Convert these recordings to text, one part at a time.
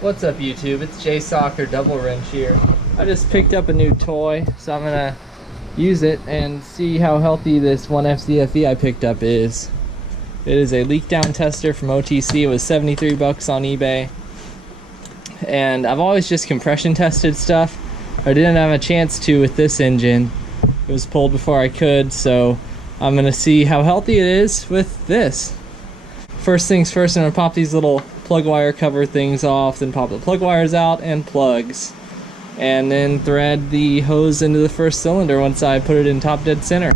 What's up YouTube? It's J-Soccer DoubleWrench here. I just picked up a new toy, so I'm gonna use it and see how healthy this 1FZFE I picked up is. It is a Leakdown tester from OTC. It was 73 bucks on eBay. And I've always just compression tested stuff. I didn't have a chance to with this engine. It was pulled before I could, so I'm gonna see how healthy it is with this. First things first, I'm gonna pop these little plug wire cover things off, then pop the plug wires out and plugs, and then thread the hose into the first cylinder once I put it in top dead center.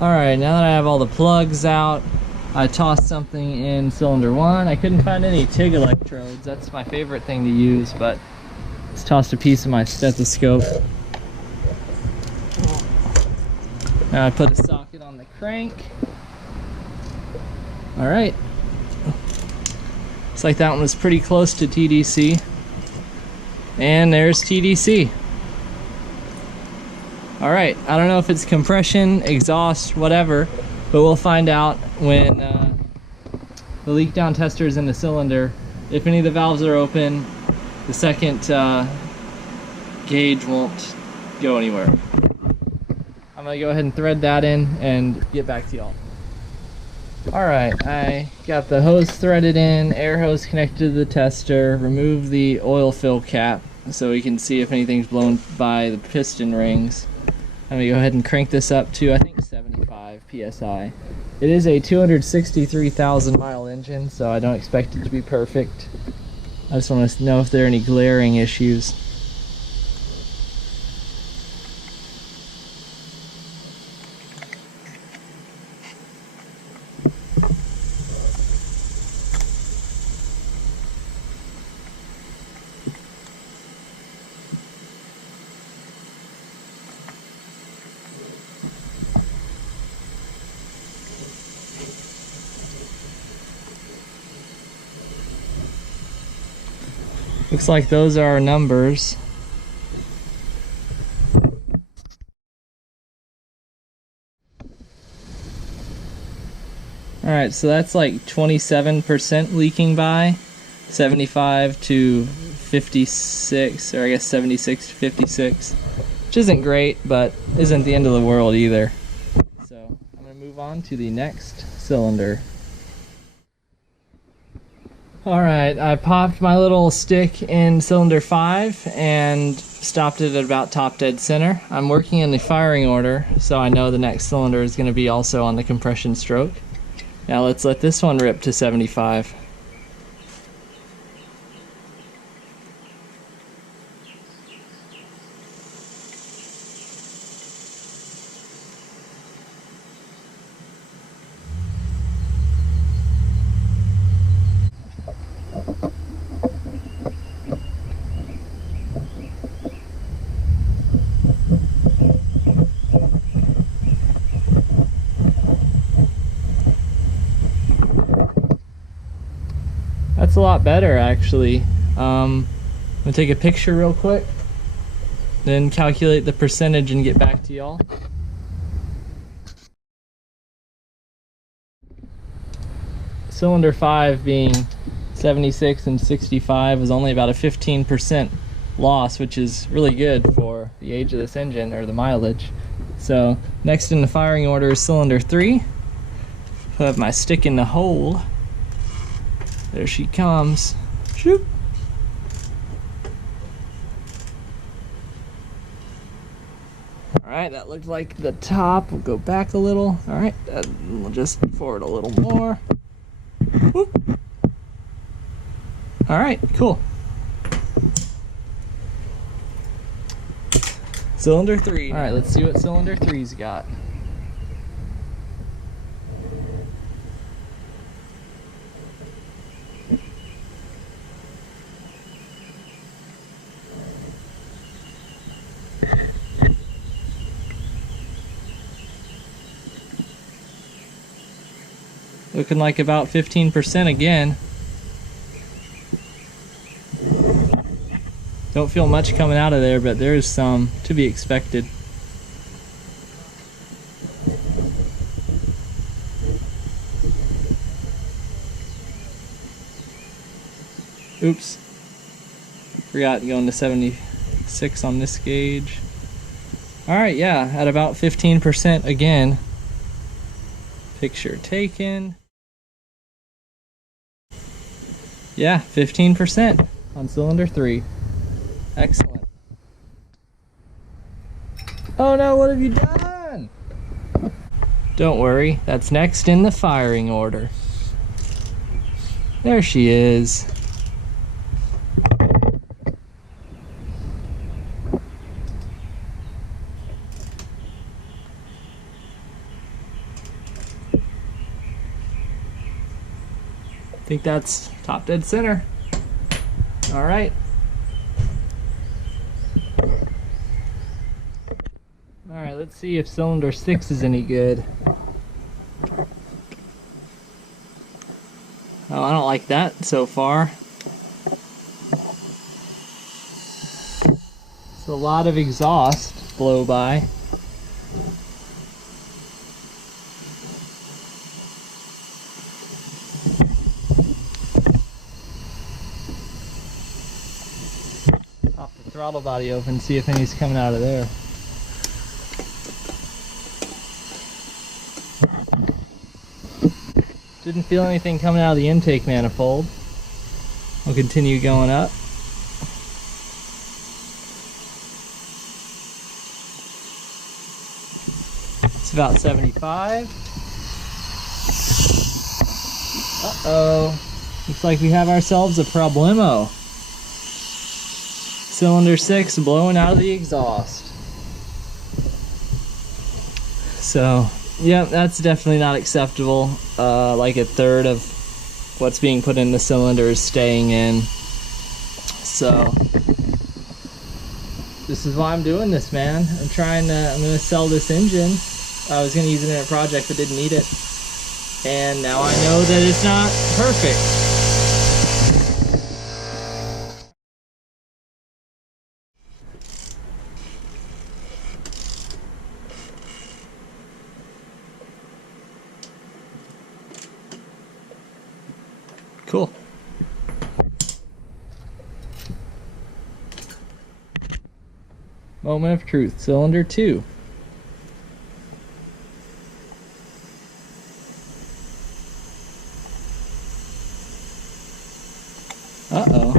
Alright, now that I have all the plugs out, I tossed something in cylinder 1. I couldn't find any TIG electrodes. That's my favorite thing to use, but just tossed a piece of my stethoscope. Now I put a socket on the crank. Alright. Looks like that one was pretty close to TDC. And there's TDC. Alright, I don't know if it's compression, exhaust, whatever, but we'll find out when the leak down tester is in the cylinder. If any of the valves are open, the second gauge won't go anywhere. I'm going to go ahead and thread that in and get back to y'all. Alright, I got the hose threaded in, air hose connected to the tester, remove the oil fill cap so we can see if anything's blown by the piston rings. I'm going to go ahead and crank this up to, I think, 75 PSI. It is a 263,000 mile engine, so I don't expect it to be perfect. I just want to know if there are any glaring issues. Looks like those are our numbers. Alright, so that's like 27% leaking by, 75 to 56, or I guess 76 to 56, which isn't great, but isn't the end of the world either. So I'm going to move on to the next cylinder. Alright, I popped my little stick in cylinder 5 and stopped it at about top dead center. I'm working in the firing order, so I know the next cylinder is going to be also on the compression stroke. Now let's let this one rip to 75. That's a lot better, actually. I'm gonna take a picture real quick, then calculate the percentage and get back to y'all. Cylinder 5 being 76 and 65 is only about a 15% loss, which is really good for the age of this engine, or the mileage. So next in the firing order is cylinder 3. I have my stick in the hole. There she comes. Shoop. Alright, that looked like the top. We'll go back a little. Alright, we'll just forward a little more. Whoop. Alright, cool. Cylinder 3. Alright, let's see what cylinder 3's got. Looking like about 15% again. Don't feel much coming out of there, but there is some to be expected. Oops. Forgot going to 76 on this gauge. Alright, yeah, at about 15% again. Picture taken. Yeah, 15% on cylinder 3. Excellent. Oh no, what have you done? Don't worry, that's next in the firing order. There she is. I think that's top dead center. All right. All right, let's see if cylinder 6 is any good. Oh, I don't like that so far. It's a lot of exhaust blow by. Pop the throttle body open, see if any's coming out of there. Didn't feel anything coming out of the intake manifold. We'll continue going up. It's about 75. Uh-oh. Looks like we have ourselves a problemo. Cylinder 6 blowing out of the exhaust. So, yeah, that's definitely not acceptable. Like a third of what's being put in the cylinder is staying in. So, this is why I'm doing this, man. I'm gonna sell this engine. I was gonna use it in a project that didn't need it. And now I know that it's not perfect. Cool. Moment of truth, cylinder 2. Uh-oh.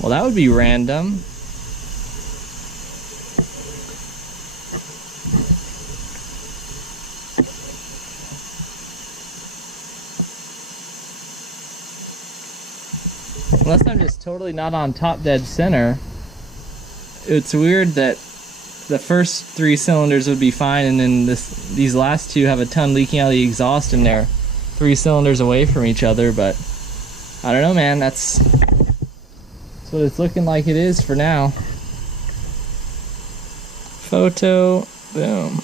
Well, that would be random. Unless I'm just totally not on top dead center. It's weird that the first 3 cylinders would be fine, and then these last 2 have a ton leaking out of the exhaust, and they're 3 cylinders away from each other. But I don't know, man. That's what it's looking like it is for now. Photo, boom.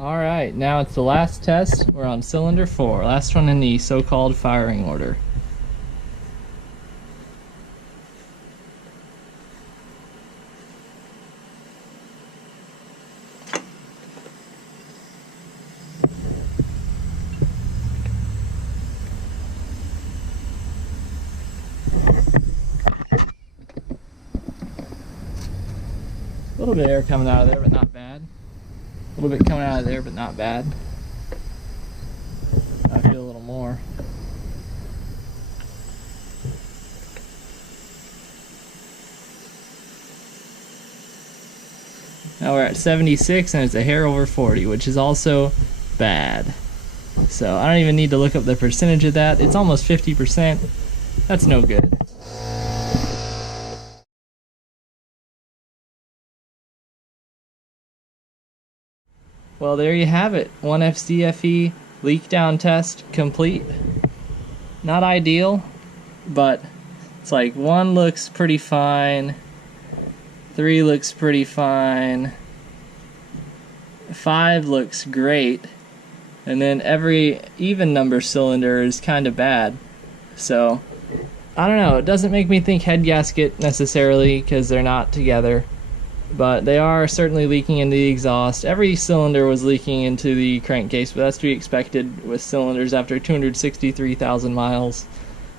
Alright, now it's the last test. We're on cylinder 4, last one in the so-called firing order. A little bit of air coming out of there, but not bad. A little bit coming out of there, but not bad. I feel a little more. Now we're at 76 and it's a hair over 40, which is also bad. So I don't even need to look up the percentage of that. It's almost 50%. That's no good. Well, there you have it. 1FCFE leak down test complete. Not ideal, but it's like 1 looks pretty fine, 3 looks pretty fine, 5 looks great, and then every even number cylinder is kind of bad. So I don't know, it doesn't make me think head gasket necessarily because they're not together, but they are certainly leaking into the exhaust. Every cylinder was leaking into the crankcase, but that's to be expected with cylinders after 263,000 miles.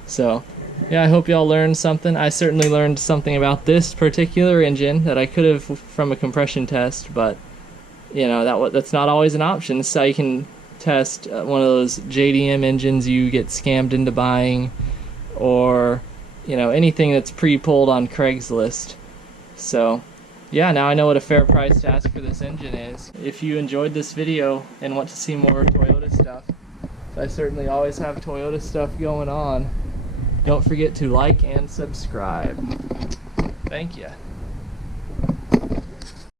So yeah, I hope y'all learned something. I certainly learned something about this particular engine that I could have from a compression test, but you know, that's not always an option. This is how you can test one of those JDM engines you get scammed into buying, or you know, anything that's pre-pulled on Craigslist. So yeah, now I know what a fair price to ask for this engine is. If you enjoyed this video and want to see more Toyota stuff, I certainly always have Toyota stuff going on, don't forget to like and subscribe. Thank you.